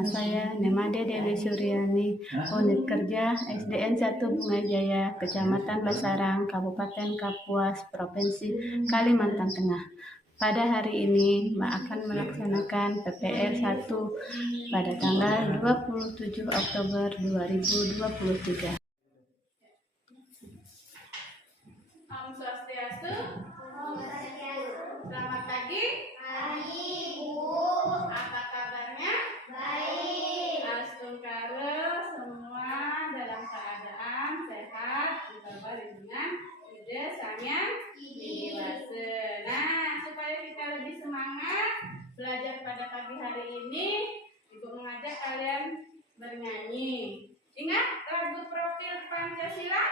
Nama saya Nemade Dewi Suryani, Unit Kerja SDN 1 Bungajaya, Kecamatan Basarang, Kabupaten Kapuas, Provinsi Kalimantan Tengah. Pada hari ini akan melaksanakan PPL 1 pada tanggal 27 Oktober 2023. Om Swastiastu. Selamat pagi. Pagi, Bu. Apa kabarnya? Baik. Astungkara semua dalam keadaan sehat, dibawa lindungan ide sanya dewasa. Nah, supaya kita lebih semangat belajar pada pagi hari ini, Ibu mengajak kalian bernyanyi. Ingat lagu Profil Pancasila?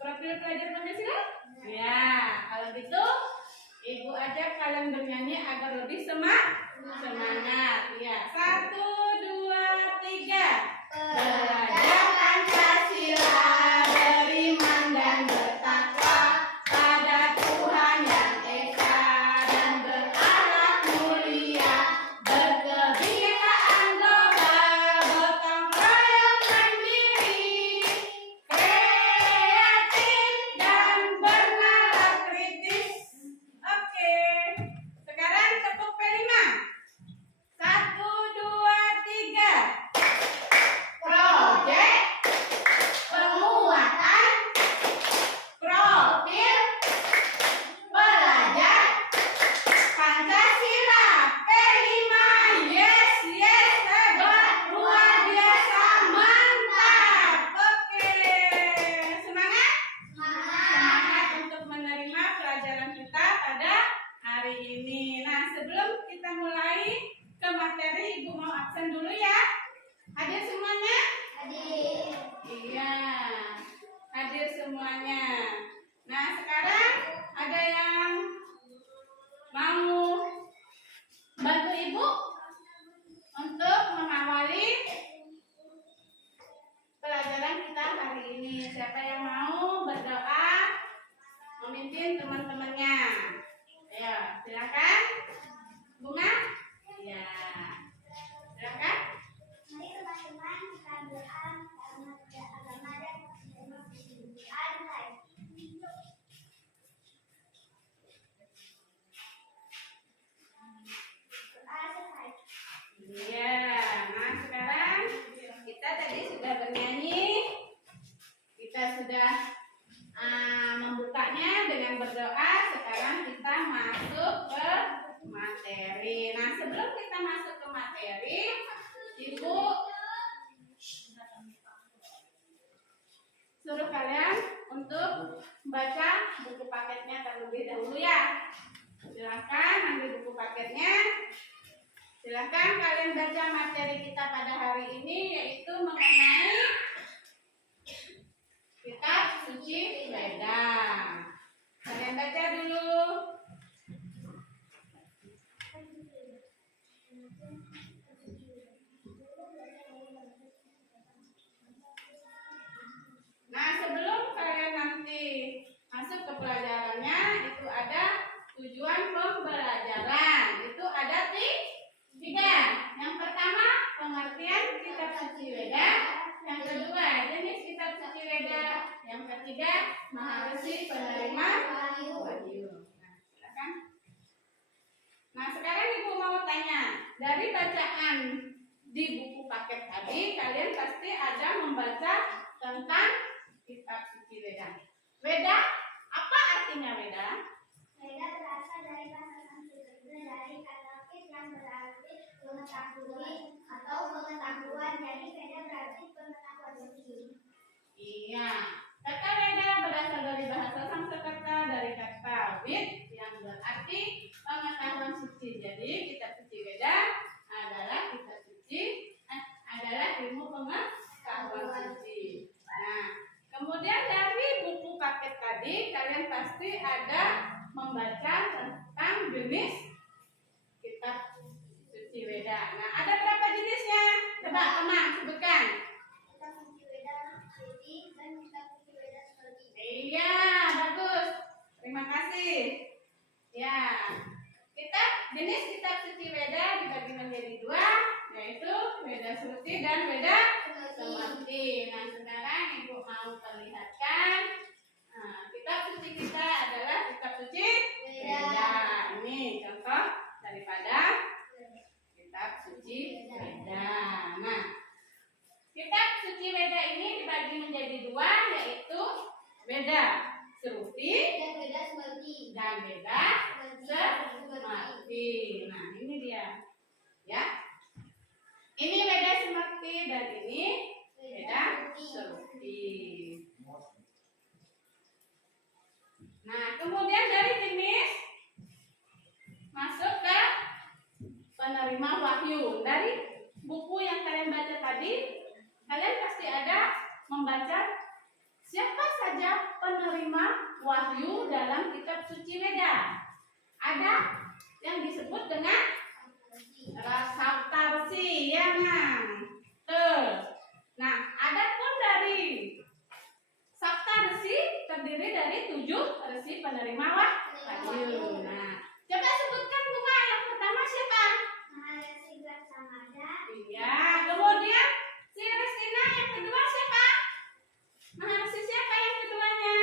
Profil pelajar Pancasila? Ya, kalau gitu Ibu ajak kalian bernyanyi agar lebih semangat. Ya, 1, 2, 3. Belajar Pancasila, beriman dan bertakwa pada Tuhan yang esa dan berakhlak mulia, berkebinekaan global, gotong royong mandiri, kreatif dan bernalar kritis. Oke, sekarang tepuk P5. 1, 2, 3. Proyek penguatan profil pelajar Pancasila P5. Yes, hebat, luar biasa, mantap. Oke, semangat. Semangat untuk menerima pelajaran kita pada hari ini. Nah, sebelum kita mulai ke materi, Ibu mau absen dulu ya. Hadir semuanya? Hadir. Iya, hadir semuanya. Nah, sekarang ada yang mau bantu Ibu untuk mengawali pelajaran kita hari ini. Siapa yang mau berdoa memimpin teman-temannya? Ayo, silakan. Bunga? Ya. Silakan. Mari teman-teman kita berdoa agama dan Adonai. Doa selesai. Iya. Nah, sekarang kita tadi sudah bernyanyi. Kita sudah membukanya dengan berdoa. Sekarang kita masuk ke materi. Nah, sebelum kita masuk ke materi, Ibu suruh kalian untuk baca buku paketnya terlebih dahulu ya. Silakan ambil buku paketnya. Silakan kalian baca materi kita pada hari ini, yaitu mengenai Kitab Suci Weda. Kalian baca dulu. Nah, sebelum kalian nanti masuk ke pelajarannya, itu ada tujuan pembelajaran. Itu ada 3. Yang pertama, pengertian Kitab Suci Weda. Yang kedua, jenis Kitab Suci Weda. Yang ketiga, Maharesi penerima wahyu. Nah, silakan. Nah, sekarang Ibu mau tanya, dari bacaan di buku paket tadi, kalian pasti ada membaca tentang Kitab Suci Weda. Weda, apa artinya Weda? Weda berasal dari bahasa Sanskrit dari kata wed yang berarti mengetahui atau pengetahuan. Jadi Weda berarti pengetahuan suci. Iya, kata Weda berasal dari bahasa Sanskerta dari kata wid yang berarti pengetahuan suci. Jadi Kitab Suci Weda adalah kitab suci, adalah ilmu pengetahuan suci. Nah, kemudian dari buku paket tadi kalian pasti ada membaca tentang jenis Kitab Suci Weda. Nah, ada berapa jenisnya? Coba teman sebutkan. Kitab Suci Weda Suci dan Kitab Suci Weda Suci. Iya, bagus. Terima kasih. Ya, jenis Kitab Suci Weda dibagi menjadi 2, yaitu dan Weda Semerti. Nah, sekarang Ibu mau perlihatkan kitab suci kita adalah kitab suci Weda. Ini contoh daripada kitab suci Weda. Nah, kitab suci Weda ini dibagi menjadi dua, yaitu Weda Seruti dan Weda Semerti. Nah, ini dia. Ya. Ini Weda Semerti dan ini Weda Seruti. Nah, kemudian dari jenis masuk ke penerima wahyu. Dari buku yang kalian baca tadi, kalian pasti ada membaca siapa saja penerima wahyu dalam kitab suci Weda. Ada yang disebut dengan Saptarsi, ya nah, ada pun dari Saptarsi terdiri dari 7 resi penerima wahyu. Nah, coba sebutkan bunga yang pertama siapa? Iya, kemudian si Restina yang kedua siapa? Maharsi siapa yang keduanya?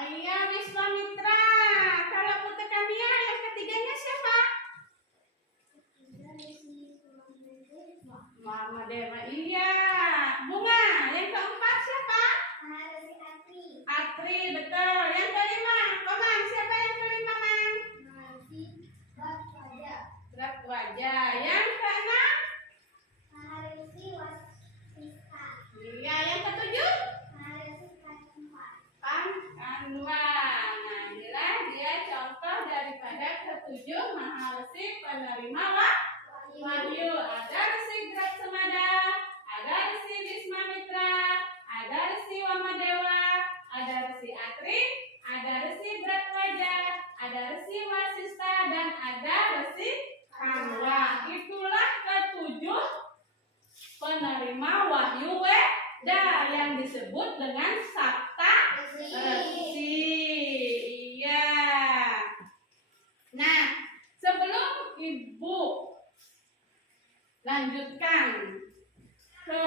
Oh iya, Wiswamitra. Kalau Putri Kamia yang ketiganya siapa? Mama Dewa. Iya. Bunga yang keempat siapa? Atri, betul. Yang kelima, Komang, siapa yang kelima, Mang? Berat wajah. Yang keenam? Iya, yang ketujuh? Kanduan. Nah, inilah dia contoh daripada ketujuh maharesi penerima wahyu. Ada Resi Gerak Semada, ada Resi Wiswamitra, ada Resi Wamadewa, ada Resi Atri, ada Resi Berat Wajah, ada Resi Wasista, dan ada Resi Kanwa. Itulah ketujuh penerima wahyu Weda yang disebut dengan Sapta Resi. Iya. Nah, sebelum Ibu lanjutkan ke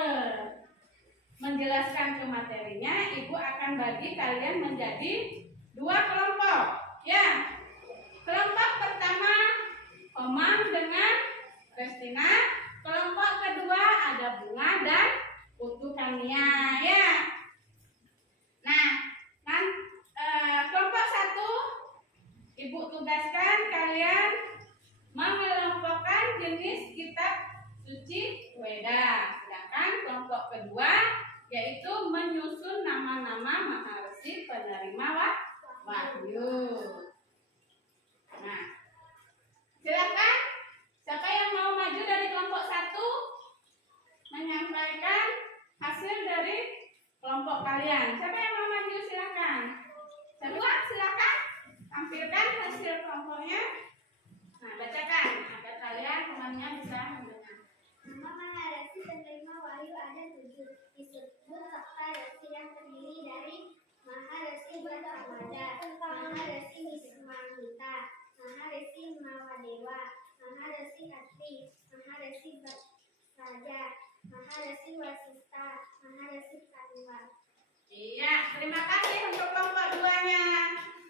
menjelaskan ke materinya, Ibu akan bagi kalian menjadi 2 kelompok. Ya. Kelompok pertama Komang dengan Restina. Kelompok kedua ada Bunga dan Putu Kamia. Ya. Nah, kelompok 1 Ibu tugaskan kalian mengelompokkan jenis kitab suci Weda. Sedangkan kelompok kedua yaitu menyusun nama-nama maharesi penerima wahyu. Nah, silakan siapa yang mau maju dari kelompok 1 menyampaikan hasil dari kelompok kalian. Siapa yang mau maju silakan. Kedua silakan tampilkan hasil kelompoknya. Nah, bacakan agar kalian temannya bisa mendengar. Nama maharesi penerima wahyu ada 7. Disebut Saptarsi yang terdiri dari Maharesi Bratawada, Maharesi Wiswamitra, Maharesi Mawadewa, Maharesi Atri, Maharesi Raja, Maharesi Wasista, Maharesi Kanwa. Iya, terima kasih untuk kelompok 2-nya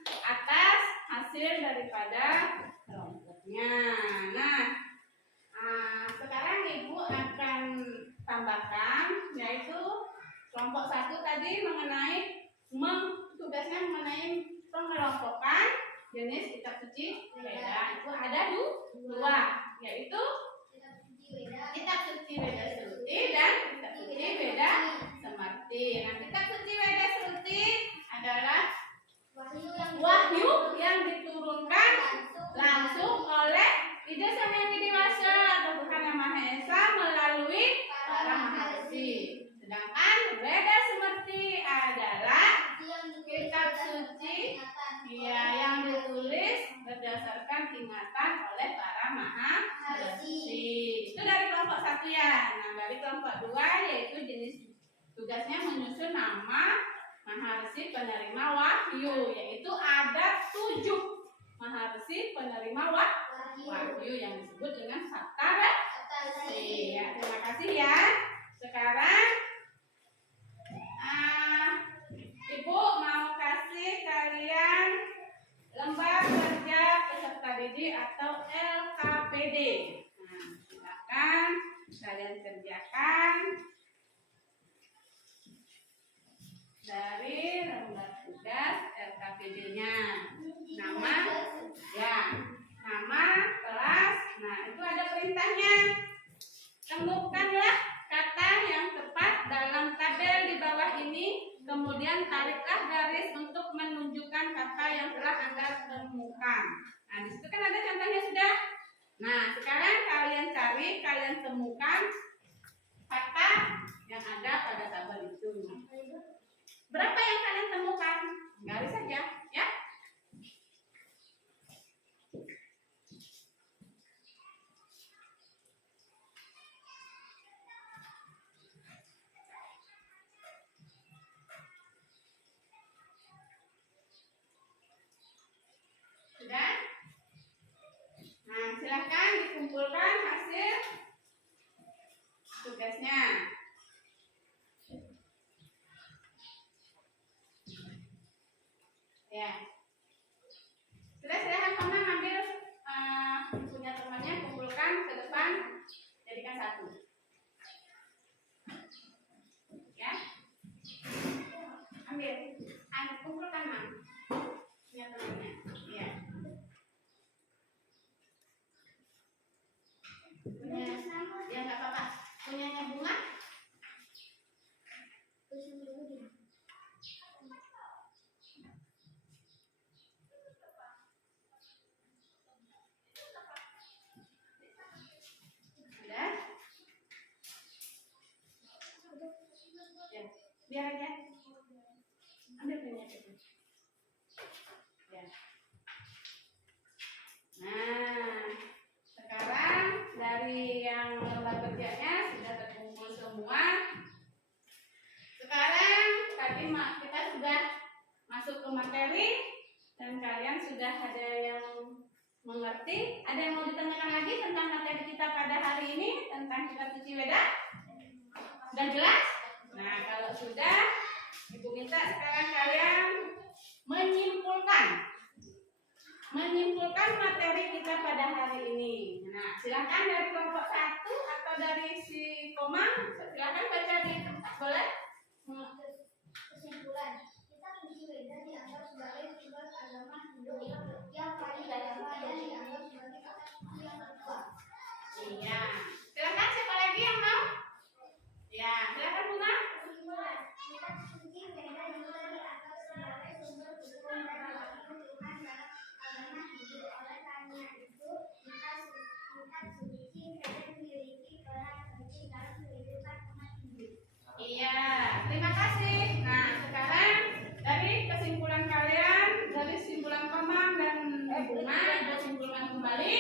atas hasil daripada kelompoknya. Nah, sekarang Ibu akan tambahkan, yaitu kelompok 1 tadi tugasnya mengenai pengelompokan jenis kitab suci Weda. Itu ada 2, yaitu kitab suci Weda Seruti dan kitab suci Weda Semerti. Nah, kitab suci Weda Seruti adalah wahyu yang diturunkan langsung oleh Ida Sang Hyang Widi-Wasa atau Tuhan Yang Maha Esa melalui para maharesi. Sedangkan Weda Semerti adalah kitab suci yang ditulis berdasarkan ingatan oleh para maharesi. Itu dari kelompok 1 ya. Nah, dari kelompok 2 yaitu jenis tugasnya menyusun nama maharesi penerima wahyu, yaitu ada 7 maharesi penerima wahyu yang disebut dengan Saptarsi. Iya, terima kasih ya. Sekarang Ibu mau kasih kalian lembar kerja peserta didik atau LKPD. Nah, silakan kalian kerjakan dari lembar tugas LKPD-nya. Nama, ya, nama, kelas. Nah, itu ada perintahnya. Temukanlah kata yang tepat dalam tabel di bawah ini. Kemudian tariklah garis untuk menunjukkan kata yang telah Anda temukan. Nah, di situ kan ada contohnya sudah. Nah, sekarang kalian cari, kalian temukan kata yang ada pada tabel itu. Berapa yang kalian temukan? Garis saja, ya. Sudah? Nah, silahkan dikumpulkan hasil tugasnya. Ya. Sudah, silahkan kamu ambil punya temannya, kumpulkan ke depan, jadikan satu. Ya. Ambil, kumpulkan Mam. Punya temannya. Ya. Punya, ya nggak apa-apa. Punyanya Bunga. Sudah? Ya, biar aja. Ambil punya itu. Ya. Nah, sekarang dari yang lembar kerjanya sudah terkumpul semua. Sekarang tadi kita sudah masuk ke materi dan kalian sudah ada yang mengerti. Ada yang mau ditanyakan lagi tentang materi kita pada hari ini tentang kitab suci Weda? Sudah jelas? Nah, kalau sudah, Ibu minta sekarang kalian menyimpulkan materi kita pada hari ini. Nah, silakan dari kelompok 1 atau dari si Komang, silakan baca di tempat, boleh? Kesimpulan, kitab suci Weda dianggap sebagai sumber agama Hindu yang paling lama dan dianggap sebagai kitab suci yang tertua. Iya. Silakan siapa lagi yang mau? Ya, silakan Bunga. Kesimpulan, kitab suci Weda juga dianggap sebagai sumber hukum dan wahyu Tuhan dalam agama Hindu. Oleh karena itu, kitab suci Weda memiliki peran penting dalam kehidupan umat Hindu. Iya, terima kasih. Nah, sekarang dari kesimpulan kalian, dari kesimpulan Komang dan Bunga, ada kesimpulan kembali.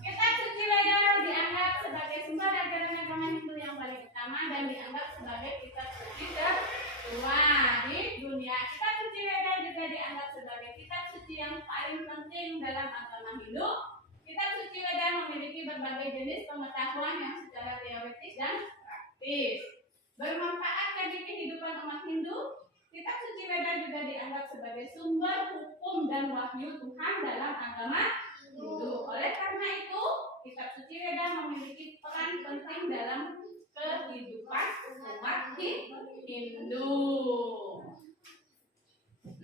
Kitab suci Weda dianggap sebagai sumber ajaran agama Hindu yang paling utama dan dianggap sebagai kitab suci tertua di dunia. Kitab suci Weda juga dianggap sebagai kitab suci yang paling penting dalam agama Hindu. Kitab suci Weda memiliki berbagai jenis pengetahuan yang secara teoritis dan praktis bermanfaat bagi kehidupan umat Hindu. Kitab suci Weda juga dianggap sebagai sumber hukum dan wahyu Tuhan dalam agama Hindu. Oleh karena itu, kitab suci Weda memiliki peran penting dalam kehidupan umat Hindu.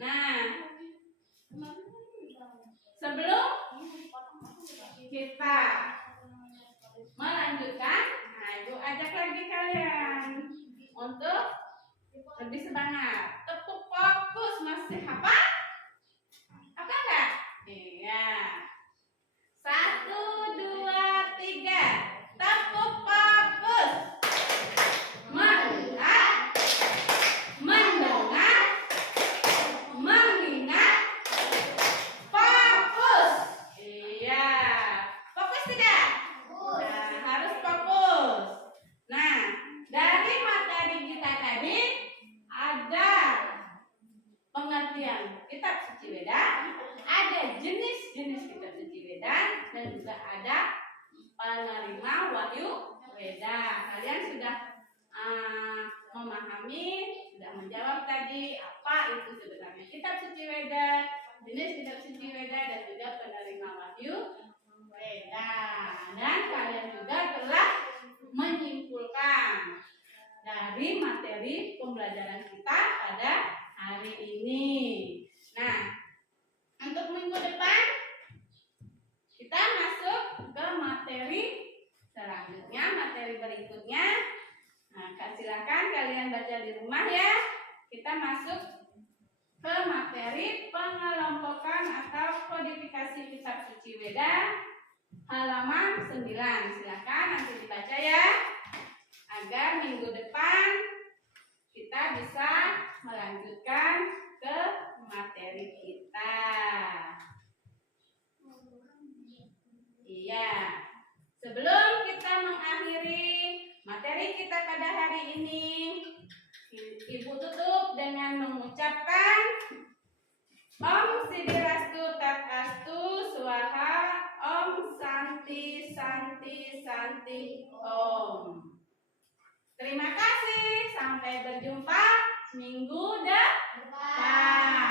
Nah, sebelum kita melanjutkan, nah Ibu ajak lagi kalian untuk lebih semangat. Tepuk fokus, masih hafal? Apa enggak? Iya. 1, 2, 3. Tepuk fokus. Melihat, mendengar, mengingat, fokus. Iya. Fokus tidak? Nah, harus fokus. Nah, dari materi kita tadi ada pengertian Wahyu Weda. Kalian sudah memahami, sudah menjawab tadi apa itu sebenarnya kitab suci Weda, jenis kitab suci Weda, dan juga penerima Wahyu Weda. Dan kalian juga telah menyimpulkan dari materi pembelajaran kita pada hari ini. Nah, untuk minggu depan kita masuk ke materi selanjutnya, materi berikutnya. Nah, silakan kalian baca di rumah ya. Kita masuk ke materi pengelompokan atau kodifikasi kitab suci Weda halaman 9. Silakan nanti dibaca ya, agar minggu depan kita bisa melanjutkan ke materi kita. Iya. Sebelum kita mengakhiri materi kita pada hari ini, Ibu tutup dengan mengucapkan Om Siddhirastu Tatastu Swaha, Om Santi Santi Santi Om. Terima kasih, sampai berjumpa minggu depan.